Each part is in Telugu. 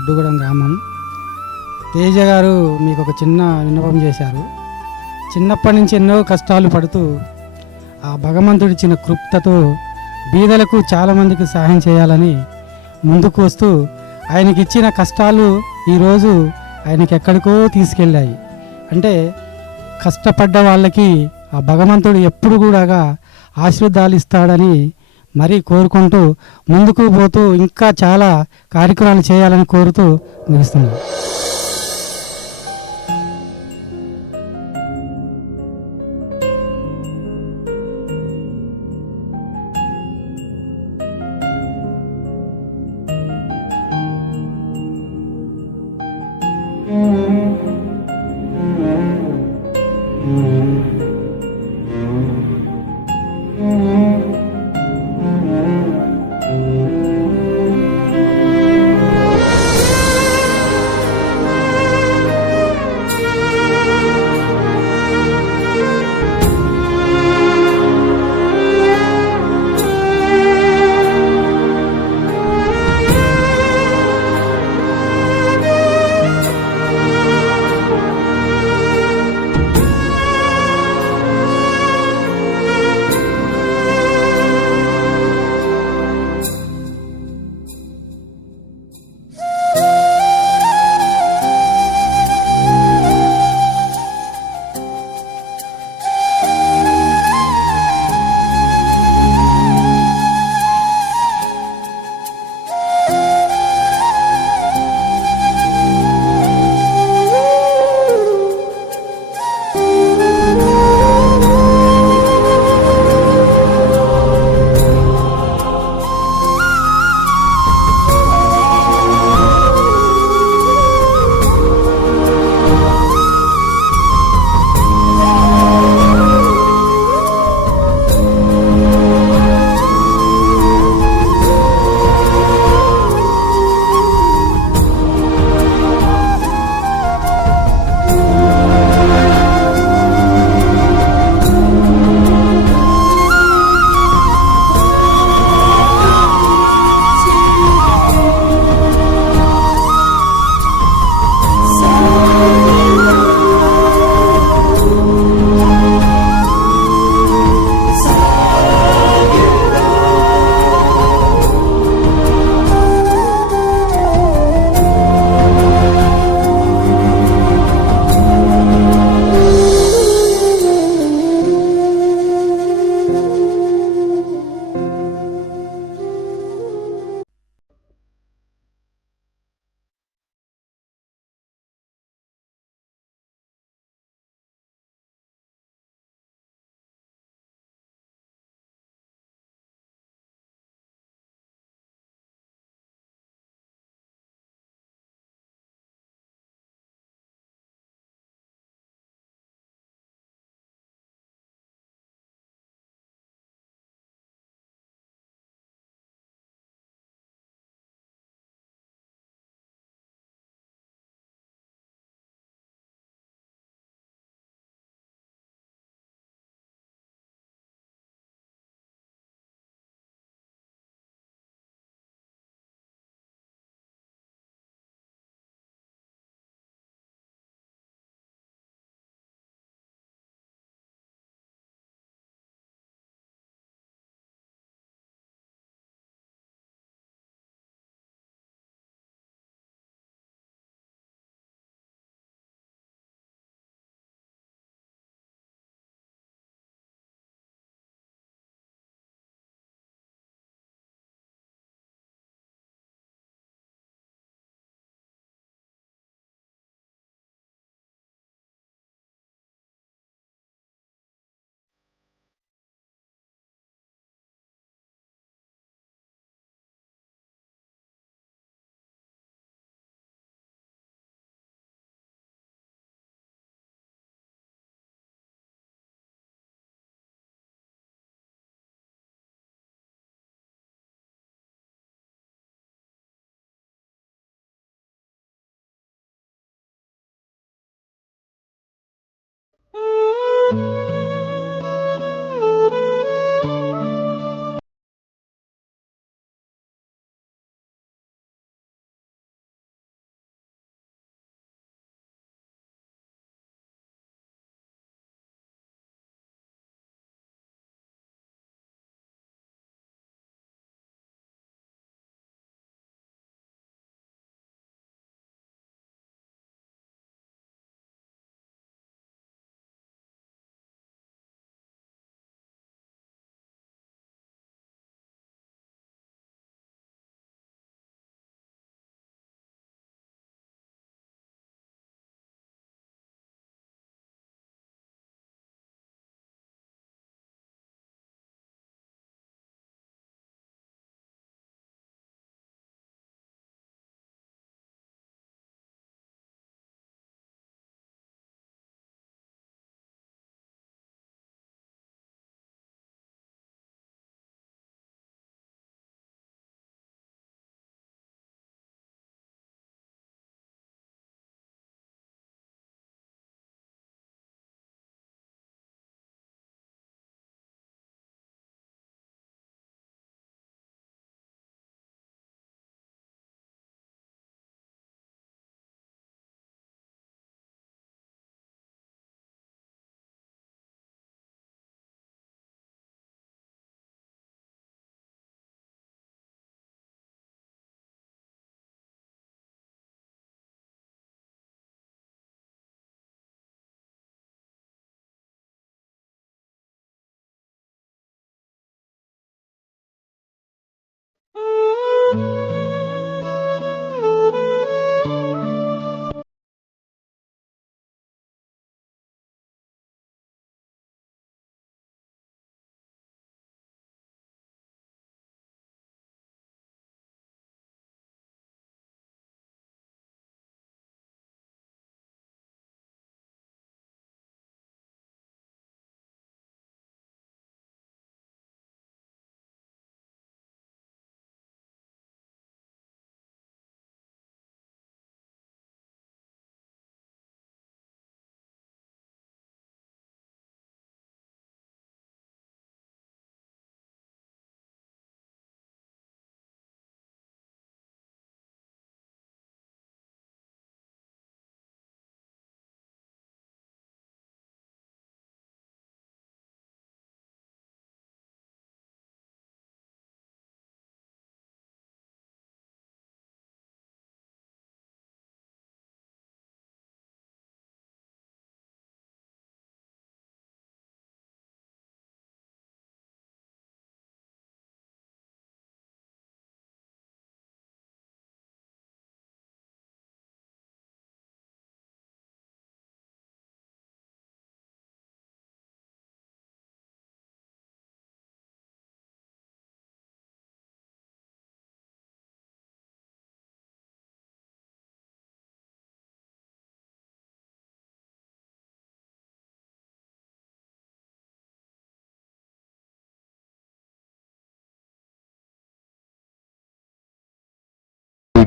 వడ్డుగూడెం గ్రామం. తేజ గారు మీకు ఒక చిన్న విన్నపం చేశారు. చిన్నప్పటి నుంచి ఎన్నో కష్టాలు పడుతూ ఆ భగవంతుడిచ్చిన కృప్తతో బీదలకు చాలామందికి సహాయం చేయాలని ముందుకు వస్తూ ఆయనకి ఇచ్చిన కష్టాలు ఈరోజు ఆయనకి ఎక్కడికో తీసుకెళ్ళాయి. అంటే కష్టపడ్డ వాళ్ళకి ఆ భగవంతుడు ఎప్పుడు కూడా ఆశీర్వాదాలు ఇస్తాడని మరీ కోరుకుంటూ ముందుకు పోతూ ఇంకా చాలా కార్యక్రమాలు చేయాలని కోరుతూ ముగిస్తున్నాను.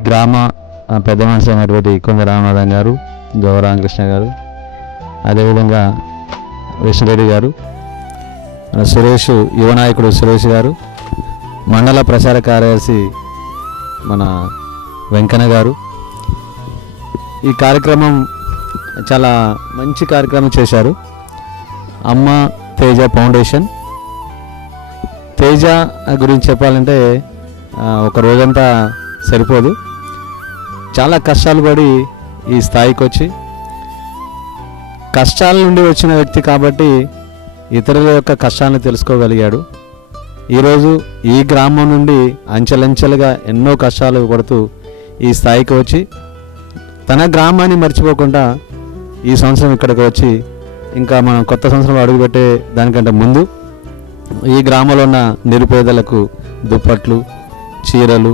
గ్రామ పెద్ద మనిషి అయినటువంటి కొంద రామనాథం గారు, రామకృష్ణ గారు, అదేవిధంగా విష్ణురెడ్డి గారు, సురేష్ యువ నాయకుడు సురేష్ గారు, మండల ప్రచార కార్యదర్శి మన వెంకన్న గారు. ఈ కార్యక్రమం చాలా మంచి కార్యక్రమం చేశారు. అమ్మ తేజ ఫౌండేషన్. తేజ గురించి చెప్పాలంటే ఒక రోజంతా సరిపోదు. చాలా కష్టాలు పడి ఈ స్థాయికి వచ్చి, కష్టాల నుండి వచ్చిన వ్యక్తి కాబట్టి ఇతరుల యొక్క కష్టాలను తెలుసుకోగలిగాడు. ఈరోజు ఈ గ్రామం నుండి అంచెలంచెలుగా ఎన్నో కష్టాలు పడుతూ ఈ స్థాయికి వచ్చి తన గ్రామాన్ని మర్చిపోకుండా ఈ సంవత్సరం ఇక్కడికి వచ్చి, ఇంకా మనం కొత్త సంవత్సరం అడుగుపెట్టే దానికంటే ముందు ఈ గ్రామంలో ఉన్న నిరుపేదలకు దుప్పట్లు, చీరలు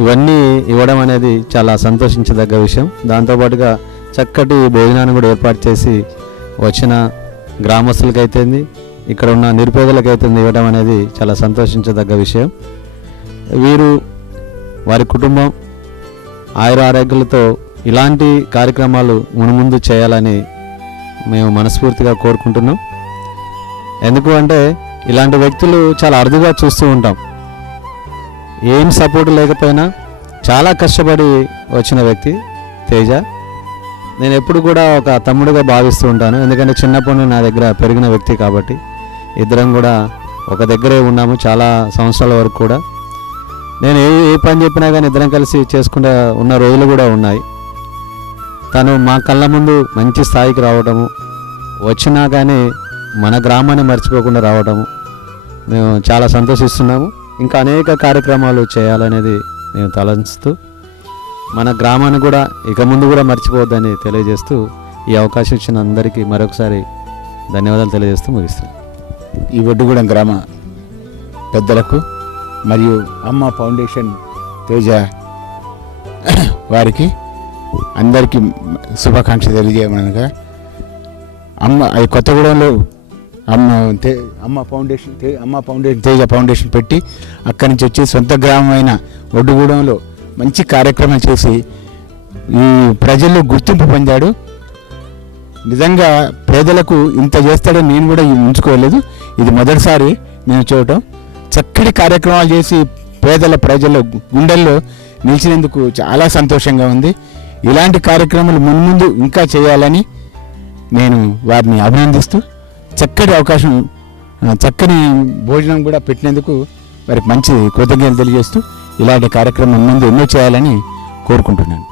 ఇవన్నీ ఇవ్వడం అనేది చాలా సంతోషించదగ్గ విషయం. దాంతోపాటుగా చక్కటి భోజనాన్ని కూడా ఏర్పాటు చేసి వచ్చిన గ్రామస్తులకైతేంది, ఇక్కడ ఉన్న నిరుపేదలకైతేంది ఇవ్వడం అనేది చాలా సంతోషించదగ్గ విషయం. వీరు వారి కుటుంబం ఆయురారోగ్యాలతో ఇలాంటి కార్యక్రమాలు మునుముందు చేయాలని మేము మనస్ఫూర్తిగా కోరుకుంటున్నాం. ఎందుకు అంటే ఇలాంటి వ్యక్తులు చాలా అరుదుగా చూస్తూ ఉంటాం. ఏం సపోర్ట్ లేకపోయినా చాలా కష్టపడి వచ్చిన వ్యక్తి తేజ. నేను ఎప్పుడు కూడా ఒక తమ్ముడుగా భావిస్తూ ఉంటాను. ఎందుకంటే చిన్నప్పటి నుండి నా దగ్గర పెరిగిన వ్యక్తి కాబట్టి ఇద్దరం కూడా ఒక దగ్గరే ఉన్నాము చాలా సంవత్సరాల వరకు కూడా. నేను ఏ పని చెప్పినా కానీ ఇద్దరం కలిసి చేసుకుంటూ ఉన్న రోజులు కూడా ఉన్నాయి. తను మా కళ్ళ ముందు మంచి స్థాయికి రావడము, వచ్చినా కానీ మన గ్రామాన్ని మర్చిపోకుండా రావడము మేము చాలా సంతోషిస్తున్నాము. ఇంకా అనేక కార్యక్రమాలు చేయాలనేది మేము తలంచుతూ మన గ్రామాన్ని కూడా ఇక ముందు కూడా మర్చిపోవద్దని తెలియజేస్తూ ఈ అవకాశం ఇచ్చిన అందరికీ మరొకసారి ధన్యవాదాలు తెలియజేస్తూ ముగిస్తున్నాం. ఈ ఒడ్డుగూడెం గ్రామ పెద్దలకు మరియు అమ్మ ఫౌండేషన్ తేజ వారికి అందరికీ శుభాకాంక్ష తెలియజేయమనగా, కొత్తగూడెంలో అమ్మ ఫౌండేషన్ తేజ ఫౌండేషన్ పెట్టి అక్కడి నుంచి వచ్చి సొంత గ్రామమైన ఒడ్డుగూడెంలో మంచి కార్యక్రమం చేసి ఈ ప్రజల్లో గుర్తింపు పొందాడు. నిజంగా పేదలకు ఇంత చేస్తాడని నేను కూడా ఉంచుకోలేదు. ఇది మొదటిసారి నేను చూడటం. చక్కటి కార్యక్రమాలు చేసి ప్రజల గుండెల్లో నిలిచినందుకు చాలా సంతోషంగా ఉంది. ఇలాంటి కార్యక్రమాలు మున్ముందు ఇంకా చేయాలని నేను వారిని అభినందిస్తూ, చక్కటి అవకాశం, చక్కని భోజనం కూడా పెట్టినందుకు వారికి మంచి కృతజ్ఞతలు తెలియజేస్తూ ఇలాంటి కార్యక్రమం ముందు ఎన్నో చేయాలని కోరుకుంటున్నాను.